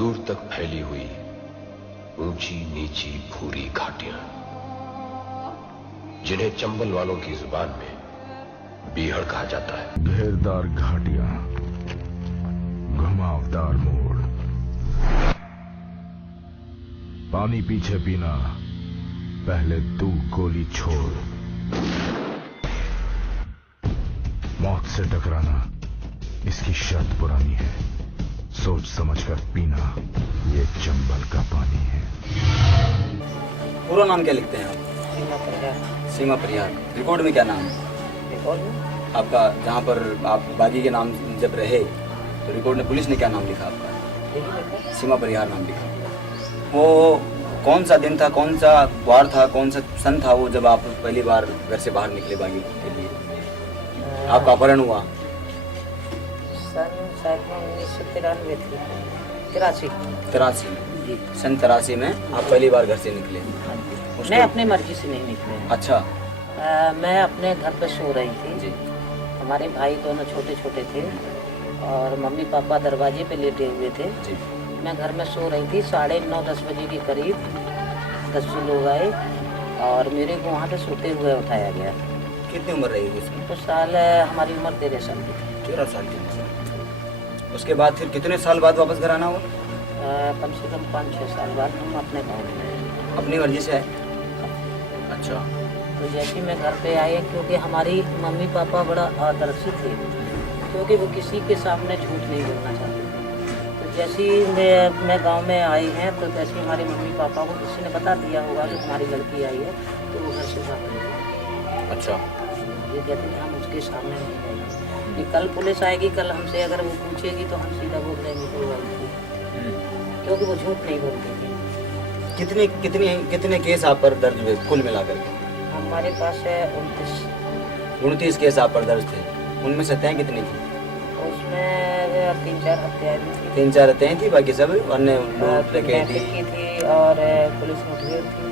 दूर तक फैली हुई ऊंची नीची भूरी घाटियां, जिन्हें चंबल वालों की जुबान में बीहड़ कहा जाता है। घेरदार घाटियां, घुमावदार मोड़, पानी पीछे पीना, पहले तू गोली छोड़, मौत से टकराना इसकी शर्त पुरानी है, सोच समझकर पीना ये चंबल का पानी है। पूरा नाम क्या लिखते हैं आप? सीमा परिहार। सीमा परिहार। रिकॉर्ड में क्या नाम है रिकॉर्ड में आपका? जहाँ पर आप बागी के नाम जब रहे तो रिकॉर्ड में पुलिस ने क्या नाम लिखा आपका? यही लिखा। सीमा परिहार नाम लिखा। वो कौन सा दिन था, कौन सा वार था, कौन सा सन था वो जब आप पहली बार घर से बाहर निकले बागी के लिए? आपका अपहरण हुआ सन शायद 1993 थी, 83 जी। सन 83 में आप पहली बार घर से निकले। मैं अपनी मर्जी से नहीं निकले। अच्छा मैं अपने घर पे सो रही थी जी। हमारे भाई दोनों छोटे छोटे थे और मम्मी पापा दरवाजे पे लेटे हुए थे जी। मैं घर में सो रही थी। 9:30-10 बजे के करीब 10 लोग आए और मेरे को वहाँ पे सोते हुए उठाया गया। कितनी उम्र रही इसमें? कुछ साल हमारी उम्र 13 साल की थी। 13 साल की। उसके बाद फिर कितने साल बाद वापस घर आना हुआ? कम से कम 5-6 साल बाद हम अपने गाँव में आए। अपनी मर्जी से आए? अच्छा। तो जैसे मैं घर पे आई, क्योंकि हमारी मम्मी पापा बड़ा आदर्शी थे, क्योंकि वो किसी के सामने झूठ नहीं बोलना चाहते थे। तो जैसे ही मैं गांव में आई हैं तो जैसे ही हमारे मम्मी पापा को किसी ने बता दिया होगा कि हमारी लड़की आई है तो वो घर से भाग गए। अच्छा। ये कहते हैं हम उसके सामने नहीं आएंगे कि कल पुलिस आएगी, कल हमसे अगर वो पूछेगी तो हम सीधा बोल देंगे कोई बात नहीं, क्योंकि वो झूठ नहीं बोलती थी। कितने कितने कितने केस आप पर दर्ज हुए कुल मिलाकर के? हमारे पास है 29 केस आप पर दर्ज थे। उनमें से हत्याएं कितनी थी? उसमें 3-4 हत्याएं भी थी। 3-4 हत्याएं थी, बाकी सब अन्य लूट डकैती की थी और पुलिस मुठभेड़ थी।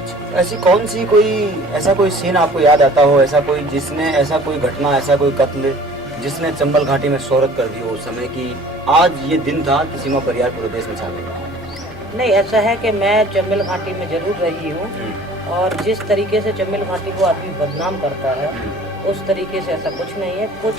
अच्छा। ऐसी कौन सी कोई ऐसा कोई सीन आपको याद आता हो, ऐसा कोई जिसने ऐसा कोई घटना, ऐसा कोई कत्ल जिसने चंबल घाटी में शोहरत कर दी हो उस समय की आज ये दिन था कि सीमा परिहार पूरे देश में छा गई? नहीं, ऐसा है कि मैं चंबल घाटी में जरूर रही हूँ और जिस तरीके से चंबल घाटी को आदमी बदनाम करता है उस तरीके से ऐसा कुछ नहीं है। कुछ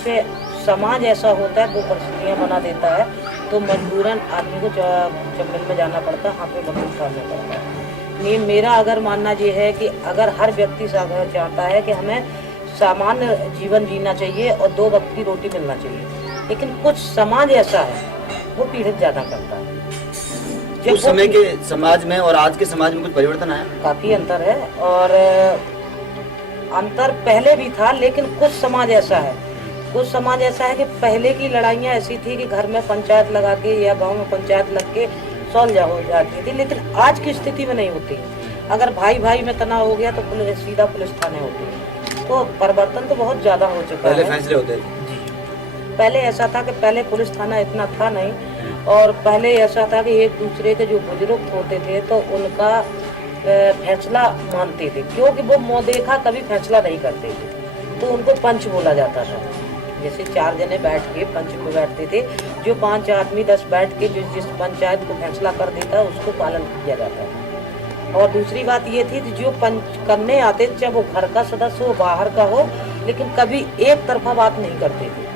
समाज ऐसा होता है, वो परिस्थितियाँ बना देता है तो मजबूरन आदमी को चंबल में जाना पड़ता है, यहाँ पे बदनाम करना पड़ता है। ये मेरा अगर मानना ये है कि अगर हर व्यक्ति चाहता है कि हमें सामान्य जीवन जीना चाहिए और 2 वक्त की रोटी मिलना चाहिए, लेकिन कुछ समाज ऐसा है वो पीड़ित ज्यादा करता है। उस समय के समाज में और आज के समाज में कुछ परिवर्तन आया? काफी अंतर है और अंतर पहले भी था, लेकिन कुछ समाज ऐसा है, कुछ समाज ऐसा है कि पहले की लड़ाइयाँ ऐसी थी कि घर में पंचायत लगा के या गांव में पंचायत लग के सुलझा हो जाती थी, लेकिन आज की स्थिति में नहीं होती। अगर भाई भाई में तनाव हो गया तो सीधा पुलिस थाने होती है। तो परिवर्तन तो बहुत ज्यादा हो चुका है। पहले फैसले होते थे। पहले ऐसा था कि पहले पुलिस थाना इतना था नहीं और पहले ऐसा था कि एक दूसरे के जो बुजुर्ग होते थे तो उनका फैसला मानते थे, क्योंकि वो मुँह देखा कभी फैसला नहीं करते थे तो उनको पंच बोला जाता था। जैसे 4 जने बैठ के पंच में बैठते थे, जो 5 आदमी 10 बैठ के जिस पंचायत को फैसला कर देता है उसको पालन किया जाता है। और दूसरी बात ये थी जो पंच करने आते चाहे वो घर का सदस्य हो बाहर का हो, लेकिन कभी एक तरफा बात नहीं करते थे।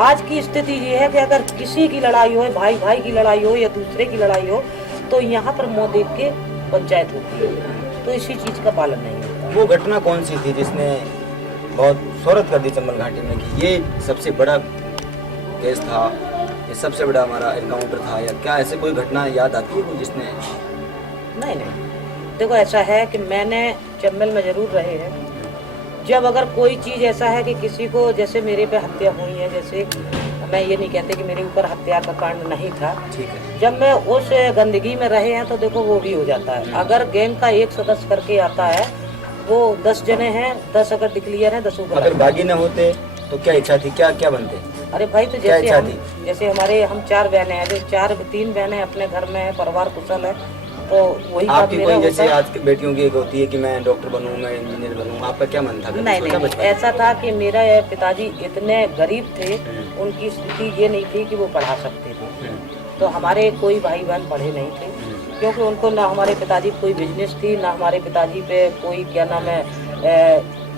आज की स्थिति ये है कि अगर किसी की लड़ाई हो, भाई भाई की लड़ाई हो या दूसरे की लड़ाई हो, तो यहाँ पर मुँह देख के पंचायत होती है, तो इसी चीज का पालन नहीं होता। वो घटना कौन सी थी जिसने बहुत शोहरत कर दी चंबल घाटी में कि ये सबसे बड़ा केस था, ये सबसे बड़ा हमारा एनकाउंटर था, या क्या ऐसे कोई घटना याद आती है जिसने? नहीं, देखो ऐसा है कि मैंने चंबल में जरूर रहे हैं। जब अगर कोई चीज़ ऐसा है कि किसी को, जैसे मेरे पे हत्या हुई है, जैसे मैं ये नहीं कहते कि मेरे ऊपर हत्या का कांड नहीं था, ठीक है, जब मैं उस गंदगी में रहे हैं तो देखो वो भी हो जाता है। अगर गैंग का एक सदस्य करके आता है, वो 10 जने हैं, 10 अगर डिक्लियर हैं 10 अगर बागी न होते तो क्या इच्छा थी, क्या क्या बनते? अरे भाई तो जैसे हमारे हम 4 बहनें हैं, जो 3 बहनें अपने घर में है, परिवार कुशल है, तो वही आपकी कोई जैसे आज की बेटियों की एक होती है कि मैं डॉक्टर बनूं, मैं इंजीनियर बनूं, आपका क्या मन था? नहीं, ऐसा था कि मेरा पिताजी इतने गरीब थे, उनकी स्थिति ये नहीं थी कि वो पढ़ा सकते थे। तो हमारे कोई भाई बहन पढ़े नहीं थे, क्योंकि उनको ना हमारे पिताजी कोई बिजनेस थी, ना हमारे पिताजी पे कोई क्या नाम है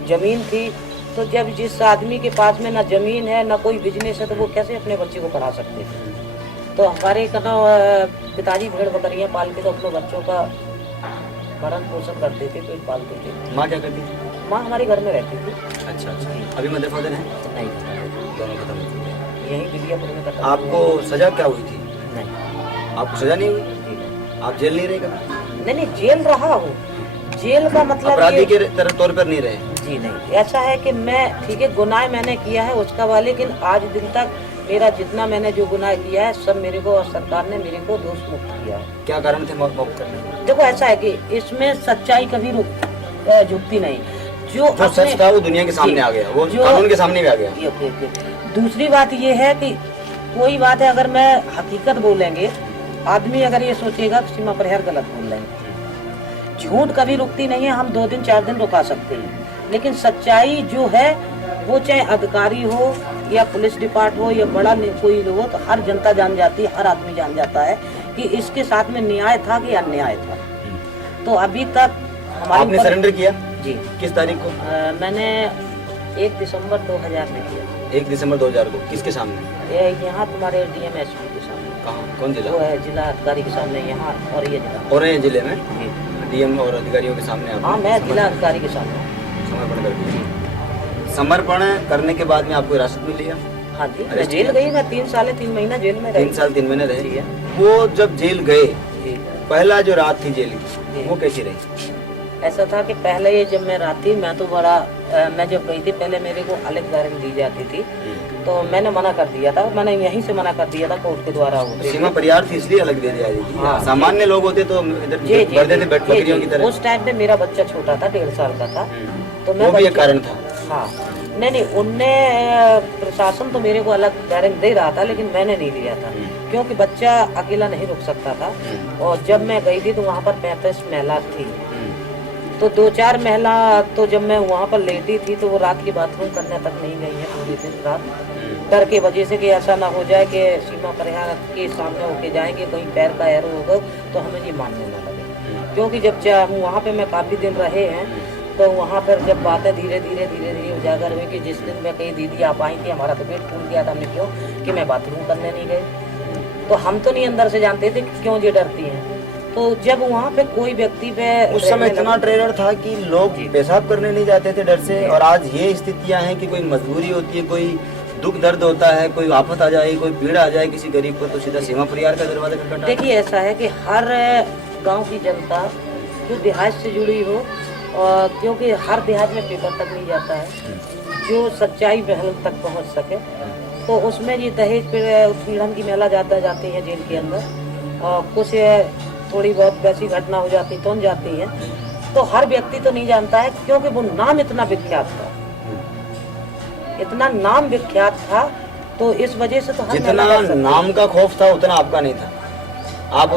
जमीन थी। तो जब जिस आदमी के पास में ना जमीन है ना कोई बिजनेस है तो वो कैसे अपने बच्चे को पढ़ा सकते हैं। तो हमारे कहना पिताजी भेड़ बकरियां पाल के तो अपने बच्चों का भरण पोषण करते थे, पेट पालते थे। माँ क्या करती थी? माँ हमारे घर में रहती थी। अच्छा अच्छा। अभी मदर फादर है? नहीं, दोनों खत्म हो चुके हैं। यहीं दिलियापुर में कटा। आपको सजा क्या हुई थी? नहीं, आपको सजा नहीं हुई? आप जेल नहीं रहे कभी? नहीं जेल रहा हूँ। जेल का मतलब अपराधी के तौर पर नहीं रहे? जी नहीं, ऐसा है कि मैं ठीक है गुनाह मैंने किया है उसका वाले, लेकिन आज दिन तक मेरा जितना मैंने जो गुनाह किया है सब मेरे को सरकार ने मेरे को दोष मुक्त किया है। क्या कारण थे मौत करने? देखो ऐसा है कि इसमें सच्चाई कभी झुकती नहीं। जो सच था वो दुनिया के सामने आ गया, वो कानून के सामने भी आ गया। दूसरी बात ये है कि कोई बात है अगर मैं हकीकत बोलेंगे, आदमी अगर ये सोचेगा कि सीमा परिहार गलत बोल रहे हैं। झूठ कभी रुकती नहीं है, हम 2 दिन 4 दिन रुका सकते हैं, लेकिन सच्चाई जो है वो चाहे अधिकारी हो या पुलिस डिपार्टमेंट हो या बड़ा कोई हो, तो हर जनता जान जाती है, हर आदमी जान जाता है कि इसके साथ में न्याय था कि अन्याय था। तो अभी तक हमारे आपने सरेंडर किया? जी। किस तारीख को? मैंने 1 दिसंबर 2000 में किया। 1 दिसंबर 2000 को। किसके सामने? यहाँ तुम्हारे DMSP के सामने। कहाँ? कौन जिला? वो है जिला अधिकारी के सामने यहाँ और ये जिला और जिले में DM और अधिकारियों के सामने आप? हाँ, मैं जिला अधिकारी के सामने समर्पण कर दिया। समर्पण करने के बाद में आपको हिरासत में लिया? हाँ जी, मैं जेल गई। मैं 3 साल 3 महीना जेल में रही। 3 साल 3 महीने रहे। वो जब जेल गए, पहला जो रात थी जेल की, वो कैसी रही? ऐसा था कि पहले ये जब मैं रात थी, मैं तो बड़ा मैं जब गई थी पहले मेरे को अलग वारंट दी जाती थी, तो मैंने मना कर दिया था। मैंने यहीं से मना कर दिया था कोर्ट के द्वारा। सीमा परिहार थी इसलिए अलग दे दिया थी। हाँ, सामान्य लोग होते तो इधर भर देते बकरियों की तरह। उस टाइम पे मेरा बच्चा छोटा था, 1.5 साल का था, तो मैं वो भी एक कारण था। हाँ, नहीं उनने प्रशासन तो मेरे को अलग वारंट दे रहा था, लेकिन मैंने नहीं लिया था, क्योंकि बच्चा अकेला नहीं रुक सकता था। और जब मैं गई थी तो वहाँ पर 35 महिला थी, तो 2-4 महिला तो जब मैं वहाँ पर लेटी थी तो वो रात की बाथरूम करने तक नहीं गई है पूरी दिन रात, डर के वजह से कि ऐसा ना हो जाए कि सीमा परिहार के सामने होके जाएंगे, कहीं पैर का एरो होगा तो हमें ये मानने ना लगे। क्योंकि जब वहाँ पे मैं काफ़ी दिन रहे हैं, तो वहाँ पर जब बातें धीरे धीरे उजागर हुई कि जिस दिन मैं कही दीदी आप आई थी, हमारा तो पेट फूल गया था। हमने क्यों? कि मैं बाथरूम करने नहीं गई। तो हम तो नहीं अंदर से जानते थे कि क्यों ये डरती हैं। तो जब वहाँ पे कोई व्यक्ति पे उस समय इतना ट्रेलर था कि लोग पेशाब करने नहीं जाते थे डर से, और आज ये स्थितियाँ हैं कि कोई मजबूरी होती है, कोई दुख दर्द होता है, कोई आफत आ जाए, कोई पीड़ा आ जाए किसी गरीब को, तो सीधा सीमा परिहार का दरवाजा खटखटाता। देखिए ऐसा है कि हर गांव की जनता जो देहात से जुड़ी हो, और क्योंकि हर देहात में पेपर तक नहीं जाता है, जो सच्चाई पहल तक पहुंच सके, तो उसमें ये दहेज उत्पीड़न की महिला जाती है जेल के अंदर, और कुछ थोड़ी बहुत वैसी घटना हो जाती तो जाती है। तो हर व्यक्ति तो नहीं जानता है, क्योंकि वो नाम इतना विख्यात था, इतना नाम विख्यात था, तो इस वजह से तो हम जितना नाम का खौफ था उतना आपका नहीं था। आप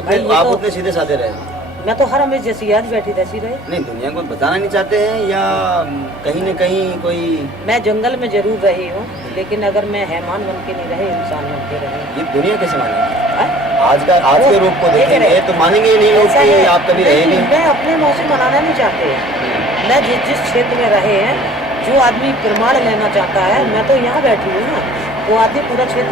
उतने सीधे साधे रहे। मैं तो हर हमेशा जैसी आज बैठी तैसी रहे। नहीं, दुनिया को बताना नहीं चाहते हैं या कहीं न कहीं कोई? मैं जंगल में जरूर रही हूँ, लेकिन अगर मैं हैमान बन के नहीं रहे, इंसान बन के रहे। ये दुनिया कैसे मानेगी? आज के रूप को देखेंगे तो मानेंगे ही नहीं लोग कि आप कभी रहे नहीं। मैं अपने मुँह से मनाना नहीं चाहते। मैं जिस क्षेत्र में रहे हैं, जो आदमी प्रमाण लेना चाहता है, मैं तो यहाँ बैठी हूँ ना, वो आदमी पूरा क्षेत्र